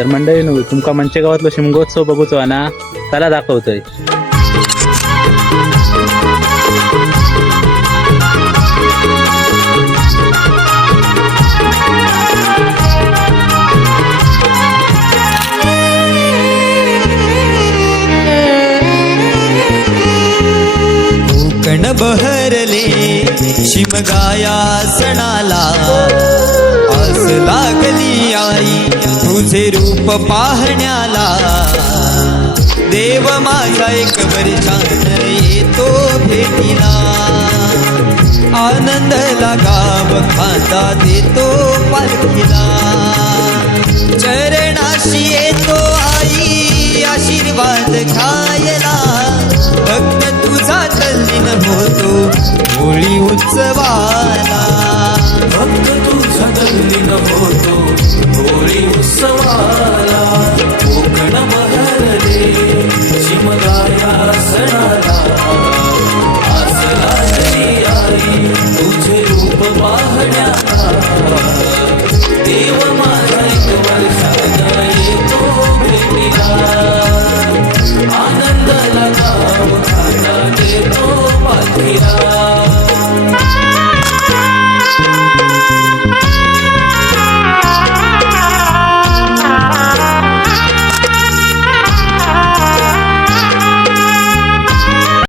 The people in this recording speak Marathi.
तर मंडळी तुमका मंचे गावातलो शिमगोत्सव बघूचो ना, चला दाखवतोय. कोकण बहरले शिमगाया सणाला, आस लागली आई तुझे रूप पाहण्याला. देव माझा एक वर्षान येतो भेटीला, आनंद लागाव खांदा देतो पालखीला. चरणाशी येतो आई आशीर्वाद घ्यायला, भक्त तुझा तल्लीन होतो होळी उत्सवाला. भक्त तुझा तल्लीन होतो होळी उत्सवाला.